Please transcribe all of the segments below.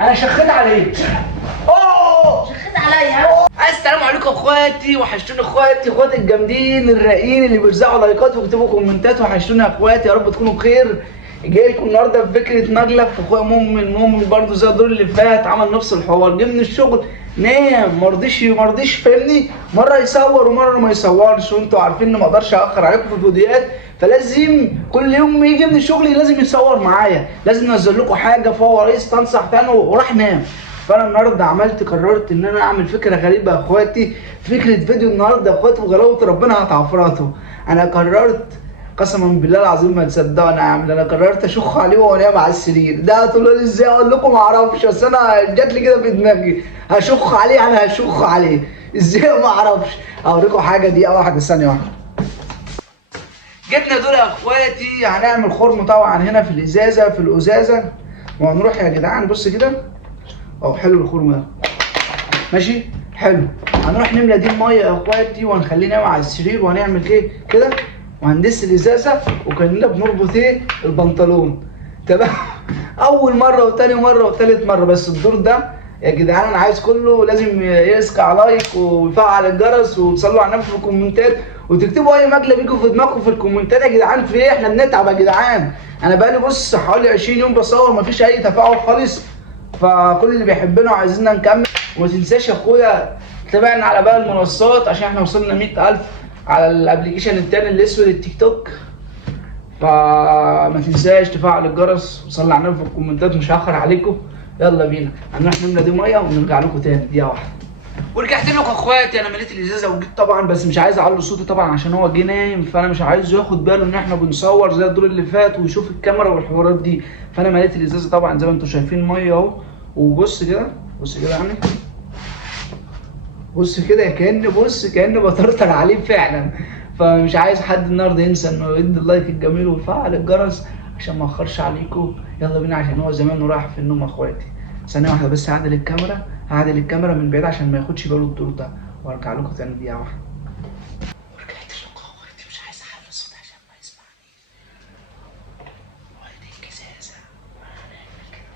انا شخيت عليك. شخيت عليا. السلام عليكم اخواتي، وحشتوني اخواتي الجامدين الرايقين اللي بيرزعوا لايكات ويكتبوا كومنتات، وحشتوني يا اخواتي، يا رب تكونوا بخير. جاي لكم النهارده بفكره مجلف. اخويا مؤمن برضه زي الدور اللي فات عمل نفس الحوار، جه من الشغل نام مرضيش فاهمني، مره يصور ومره ما يصورش، وانتوا عارفين ان ما اقدرش اخر عليكم في الفيديوهات، فلازم كل يوم يجي من الشغل لازم يصور معايا، لازم انزل لكم حاجه، فهو رئيس تنصح تاني وراح نام. فانا النهارده قررت ان انا اعمل فكره غريبه يا اخواتي، فكره فيديو النهارده يا اخواتي، وغلاوه ربنا هتعفرته. انا قررت قسما بالله العظيم ما تصدقوا انا عامل، انا قررت اشخ عليه وهو نايم على السرير. ده هتقولوا لي ازاي؟ اقول لكم ما اعرفش، بس انا جات لي كده في دماغي هشخ عليه، انا هشخ عليه ازاي ما اعرفش. اوريكم حاجه دي واحده، ثانيه واحده. جبنا دول يا اخواتي، هنعمل خرم طبعا هنا في الازازه، وهنروح يا جدعان بص كده اهو، حلو الخرم ده ماشي حلو. هنروح نملى دي الميه يا اخواتي، وهنخليه نايم على السرير، وهنعمل ايه كده، وهندس الازازه وكاننا بنربط البنطلون، تمام. اول مره وتاني مره وتالت مره، بس الدور ده يا جدعان انا عايز كله لازم يسكع لايك ويفعل الجرس وتصلوا على النبي في الكومنتات، وتكتبوا اي مقلب يجوا في دماغكم في الكومنتات يا جدعان. في ايه؟ احنا بنتعب يا جدعان. انا بقالي بص حوالي 20 يوم بصور مفيش اي تفاعل خالص، فكل اللي بيحبنا وعايزيننا نكمل. وما تنساش يا اخويا تابعنا على باقي المنصات عشان احنا وصلنا 100,000 على الابلكيشن التاني الاسود التيك توك، فما تنساش تفعل الجرس وصلي على النبي في الكومنتات، مش هاخر عليكم. يلا بينا هنروح نملى دي ميه ونرجع لكم تاني دقيقه واحده. ورجعت لكم اخواتي، انا مليت الازازه وجيت طبعا، بس مش عايز اعلي صوتي طبعا عشان هو جه نايم، فانا مش عايزه ياخد باله ان احنا بنصور زي الدور اللي فات ويشوف الكاميرا والحوارات دي، فانا مليت الازازه طبعا زي ما انتم شايفين ميه اهو. وبص كده يعني بص كده كأني بطرطر عليه فعلا. فمش عايز حد النهارده ينسى انه يدي اللايك الجميل ويفعل الجرس عشان ما اخرش عليكم. يلا بينا عشان هو زمان ورايح في النوم اخواتي. ثانيه واحده بس، هعدل الكاميرا من بعيد عشان ما ياخدش باله الدور ده، وارجع لكم تاني دقيقه واحده. ورجعت لكم اخواتي، مش عايز اعلي الصوت عشان ما يسمعني. وادي الجزازه هنعمل كده.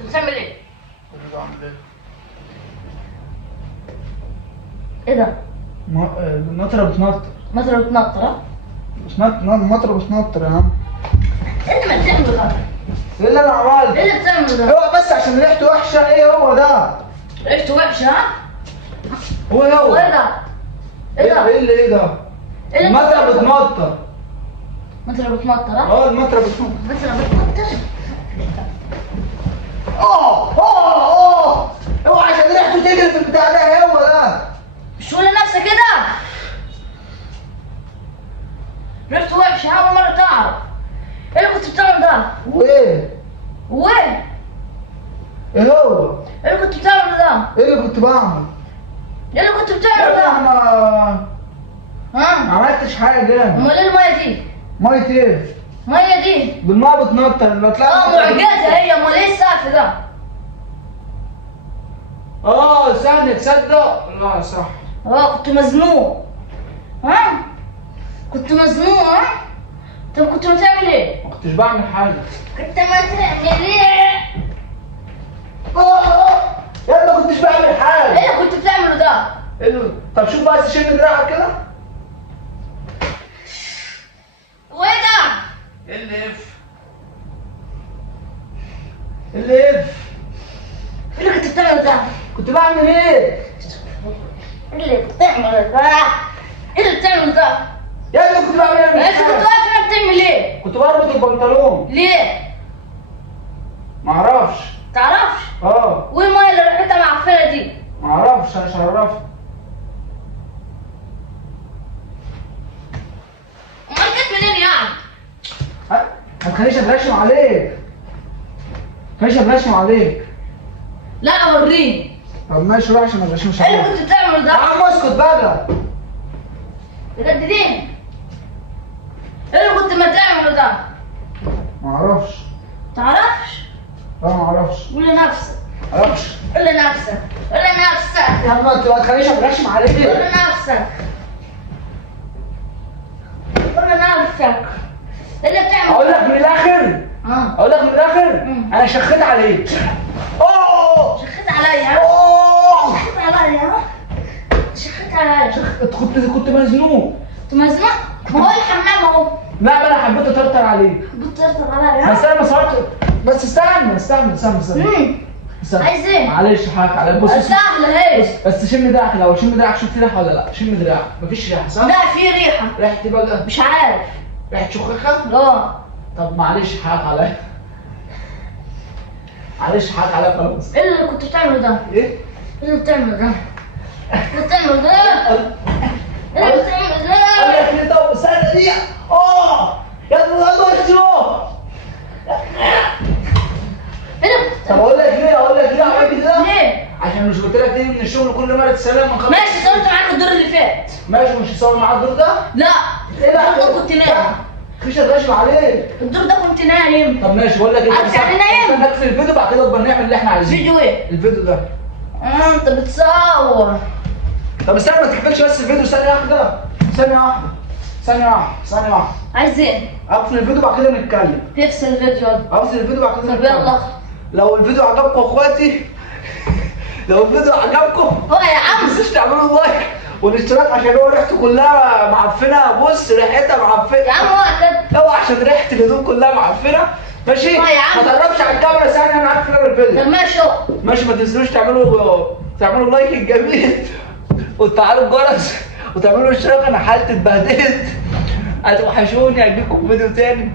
انت بتعمل ايه؟ بعمل ايه ده؟ النطره بتنطر. مطر بتنطر ها؟ النطره بتنطر يا عم. ايه اللي بتعمله ده؟ ايه اللي انا عملته؟ ايه اللي بتعمله ده؟ هو بس عشان ريحته وحشه. ايه هو ده؟ ريحته وحشه ها؟ هو ايه ده؟ ايه ده؟ ايه ده؟ ايه اللي المطره بتمطر. مطر بتمطر ها؟ المطره بتمطر. مطر بتمطر. هو عشان ريحته تجري في البتاع ده، هو ده. مش تقول لنفسك كده؟ ريحته وحشه، اول مره تعرف. ايه اللي كنت بتعمل ده؟ وايه؟ وايه؟ ايه هو؟ ايه اللي كنت بتعمل ده؟ ايه اللي كنت بعمل؟ ايه اللي كنت بتعمل ده؟ ما عملتش حاجه. امال ايه الميه دي؟ ميه ايه؟ الميه دي بالميه بتنطر. معجزه هي، امال ايه السقف ده؟ ثانية تصدق؟ لا صح. كنت مزنوق. ها؟ كنت مزنوق. ها؟ طب كنت بتعمل ايه؟ ما كنتش بعمل حاجة. كنت ما تعمل ايه؟ يا ابني ما كنتش بعمل حاجة. ايه كنت بتعمله ده؟ طب شوف بقى شيل دراعك كده. وايه ده؟ اف ايه اللي كنت بتعمله ده؟ كنت بعمل ايه؟ ايه اللي بتعمله ده؟ ايه اللي بتعمله ده؟ يا ابني كنت بعمل ايه؟ انت كنت واقف هنا بتعمل ايه؟ كنت بربط البنطلون. ليه؟ معرفش. تعرفش؟ اه وايه الميه اللي ريحتها معفنه دي؟ معرفش، انا مش هعرفها. امال جت منين يعني؟ ما تخليش اترشم عليك. ما تخليش اترشم عليك. لا وريني. طب ماشي روح عشان ما اترشمش ايه عليك. اللي كنت بتعمله يا ده؟ عم اسكت بقى. بجددين. ايه اللي كنت بتعمله ده؟ معرفش. تعرفش؟ لا معرفش. قول لنفسك. معرفش. قول لنفسك. قول لنفسك. يا عم ما تخليش اترشم عليك. قول لنفسك. قول لنفسك. ايه اللي بتعمله؟ اقول لك من الاخر. اقول لك من الاخر. انا شخيت عليك. اوه شخيت عليا. اوه شخيت عليا. شخيت عليا. كنت مزنوق. انت مزنوق؟ ما هو الحمام اهو. لا بقى انا حبيت اطرطر عليك. بتطرطر عليا. بس انا ما صورت. بس استنى. عايز ايه؟ معلش حقك عليا. بص سهلة اهي. بس شم دراعك الاول. شم دراعك شوف في ريحه ولا لا. شم دراعك. مفيش ريحه صح؟ لا في ريحة. ريحه ايه بقى؟ مش عارف. ريحه شخيخه؟ لا. طب معلش حقك عليا. معلش حقك عليا خلاص. ايه اللي كنت بتعمله ده؟ ايه؟ ايه اللي بتعمله ده؟ ايه اللي بتعمله ده؟ ايه اللي بتعمله ده؟ انا كده طب استنى دي. يا ابني ده شو؟ ايه اللي طب اقول لك ليه عملت كده؟ ليه؟ عشان مش قلت لك تيجي من الشغل كل مره تسلم من خلاص. ماشي صورت معاك الدور اللي فات. ماشي مش هتصور معاه الدور ده؟ لا. ايه ده؟ الدور ده كنت نايم. مفيش اترشم عليك. الدور ده كنت نايم. طب ماشي بقول لك ايه؟ عارف يعني نايم؟ استناك في الفيديو بعد كده نبقى نعمل اللي احنا عايزينه. فيديو ايه؟ الفيديو ده. انت بتصور. طب استنى ما تقفلش بس الفيديو ثانية واحدة. عايز ايه؟ اقفل الفيديو بعد كده نتكلم. تفصل الفيديو ده. اقفل الفيديو بعد كده طب نتكلم. يلا. لو الفيديو عجبكم يا اخواتي لو الفيديو عجبكم هو يا ما عم. تنسوش تعملوا لايك والاشتراك عشان هو ريحته كلها معفنه. بص ريحتها معفنه يا عم هو كده. هو عشان ريحه الهدوم كلها معفنه. ماشي يا عم. ما تقربش على الكاميرا ثانيه انا عارف ان الفيديو. طب ماشي اهو. ماشي ما تنسوش تعملوا لايك الجميل وتفعلوا الجرس وتعملوا اشتراك. انا حالتي اتبهدلت. هتوحشوني. هجيلكم فيديو تاني.